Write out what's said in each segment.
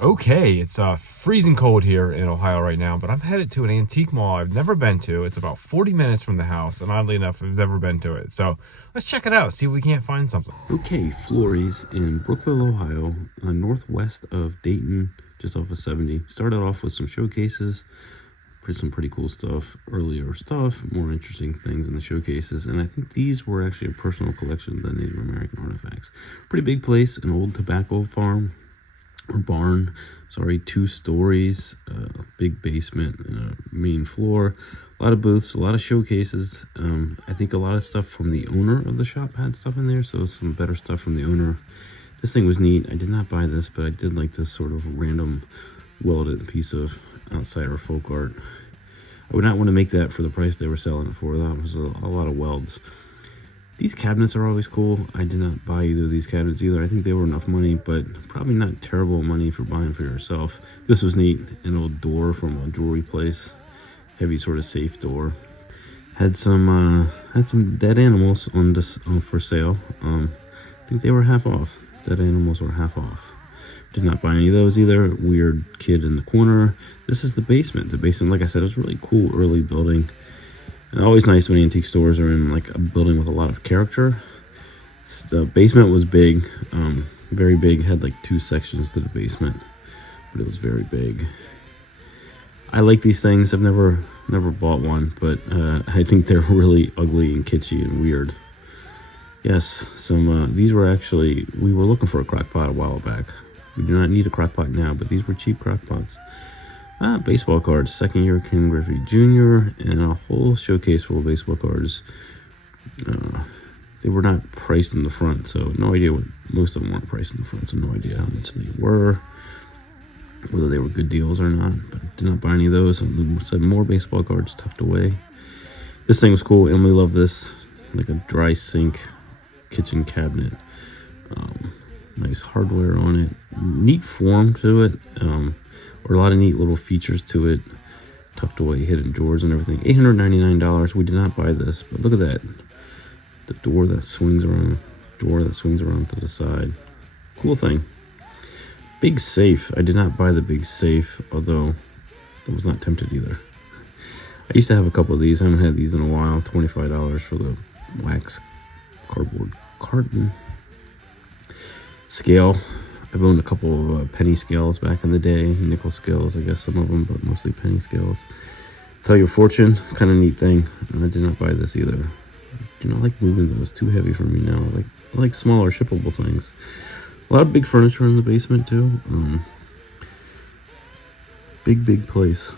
Okay, it's freezing cold here in Ohio right now, but I'm headed to an antique mall I've never been to. It's about 40 minutes from the house, and oddly enough, I've never been to it. So let's check it out, see if we can't find something. Okay, Florey's in Brookville, Ohio, northwest of Dayton, just off of 70. Started off with some showcases, some pretty cool stuff, earlier stuff, more interesting things in the showcases, and I think these were actually a personal collection of the Native American artifacts. Pretty big place, an old tobacco farm, or barn, sorry, 2 stories, big basement and a main floor, a lot of booths, a lot of showcases. I think a lot of stuff from the owner of the shop had stuff in there, so some better stuff from the owner. This thing was neat. I did not buy this, but I did like this sort of random welded piece of outsider folk art. I would not want to make that for the price they were selling it for. That was a lot of welds. These cabinets are always cool. I did not buy either of these cabinets either. I think they were enough money, but probably not terrible money for buying for yourself. This was neat. An old door from a jewelry place. Heavy sort of safe door. Had some dead animals on for sale. I think they were half off. Dead animals were half off. Did not buy any of those either. Weird kid in the corner. This is the basement. The basement, like I said, is really cool early building. And always nice when antique stores are in like a building with a lot of character. The basement was big, very big. Had like 2 sections to the basement, but it was very big. I like these things. I've never bought one, but I think they're really ugly and kitschy and weird. Yes, these were actually, we were looking for a crock pot a while back. We do not need a crock pot now, but these were cheap crock pots. Baseball cards, 2nd year Ken Griffey Jr. and a whole showcase full of baseball cards. They were not priced in the front, so no idea what, most of them weren't priced in the front, so no idea how much they were, whether they were good deals or not, but did not buy any of those. Some more baseball cards tucked away. This thing was cool. Emily loved this, like a dry sink kitchen cabinet. Nice hardware on it, neat form to it, or a lot of neat little features to it, tucked away, hidden drawers and everything. $899. We did not buy this, but look at that. The door that swings around, to the side. Cool thing. Big safe. I did not buy the big safe, although I was not tempted either. I used to have a couple of these. I haven't had these in a while. $25 for the wax cardboard carton. Scale. I've owned a couple of penny scales back in the day, nickel scales, I guess some of them, but mostly penny scales. Tell your fortune, kind of neat thing. I did not buy this either. Do not like moving those, too heavy for me now. I like smaller shippable things. A lot of big furniture in the basement too. Big place.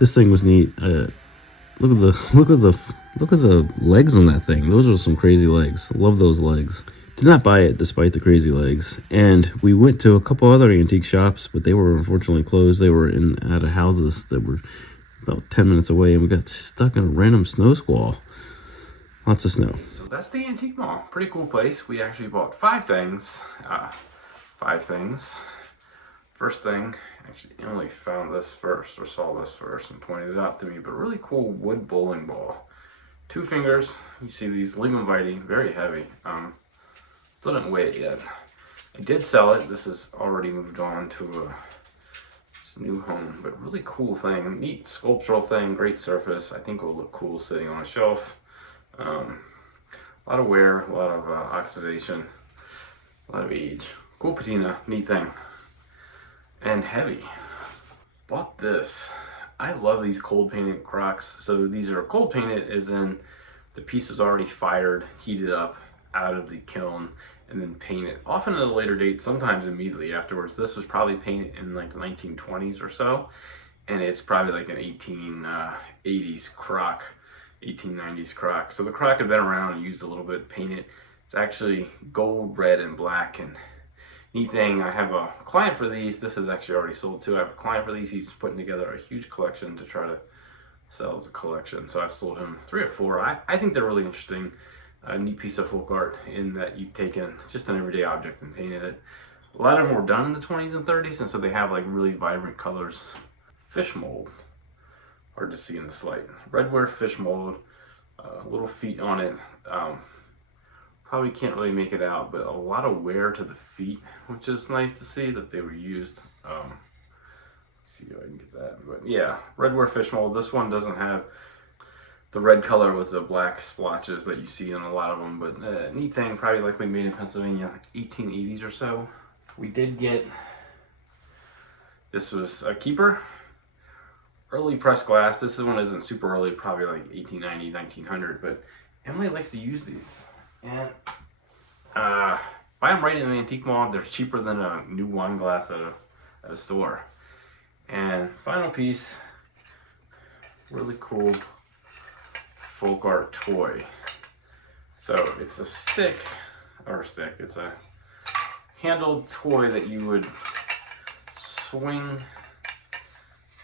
This thing was neat. Look at the legs on that thing. Those are some crazy legs. Love those legs. Did not buy it despite the crazy legs. And we went to a couple other antique shops, but they were unfortunately closed. They were out of houses that were about 10 minutes away, and we got stuck in a random snow squall. Lots of snow. So that's the antique mall. Pretty cool place. We actually bought 5 things. 5 things. First thing, actually Emily found this first, or saw this first and pointed it out to me, but really cool wood bowling ball. 2 fingers. You see these ligament vitae, very heavy. Still didn't weigh it yet. I did sell it. This has already moved on to its new home, but really cool thing. Neat sculptural thing, great surface. I think it will look cool sitting on a shelf. A lot of wear, a lot of oxidation, a lot of age. Cool patina, neat thing. And heavy. Bought this. I love these cold painted crocks. So these are cold painted as in the piece is already fired, heated up out of the kiln, and then painted. Often at a later date, sometimes immediately afterwards. This was probably painted in like the 1920s or so. And it's probably like an 1880s crock, 1890s crock. So the crock had been around and used a little bit, painted. It's actually gold, red, and black. And neat thing, I have a client for these. This is actually already sold too. I have a client for these. He's putting together a huge collection to try to sell as a collection. So I've sold him 3 or 4. I think they're really interesting. A neat piece of folk art in that you've taken just an everyday object and painted it. A lot of them were done in the 20s and 30s, and so they have like really vibrant colors. Fish mold. Hard to see in this light. Redware fish mold. Little feet on it. Probably can't really make it out, but a lot of wear to the feet, which is nice to see that they were used. See if I can get that. But yeah, redware fish mold. This one doesn't have the red color with the black splotches that you see in a lot of them, but neat thing, probably likely made in Pennsylvania, like 1880s or so. We did get, this was a keeper, early pressed glass. This one isn't super early, probably like 1890, 1900, but Emily likes to use these. And buy them right in an antique mall. They're cheaper than a new wine glass at a store. And final piece, really cool folk art toy. So it's a stick, it's a handled toy that you would swing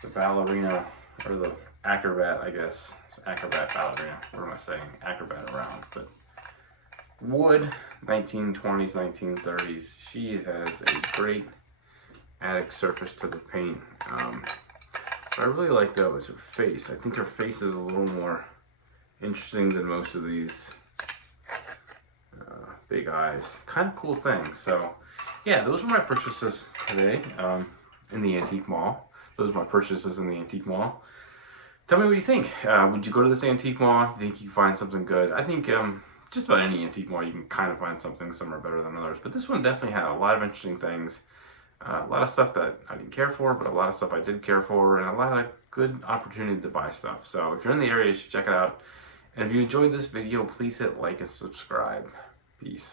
the ballerina, or the acrobat, I guess. It's acrobat ballerina, what am I saying? Acrobat around, but wood, 1920s, 1930s. She has a great attic surface to the paint. What I really like though is her face. I think her face is a little more interesting than most of these. Big eyes, kind of cool thing. So yeah, those were my purchases today in the antique mall. Those are my purchases in the antique mall. Tell me what you think. Would you go to this antique mall? Think you find something good? I think just about any antique mall you can kind of find something. Some are better than others, but this one definitely had a lot of interesting things. A lot of stuff that I didn't care for, but a lot of stuff I did care for, and a lot of good opportunity to buy stuff. So if you're in the area, you should check it out. And if you enjoyed this video, please hit like and subscribe. Peace.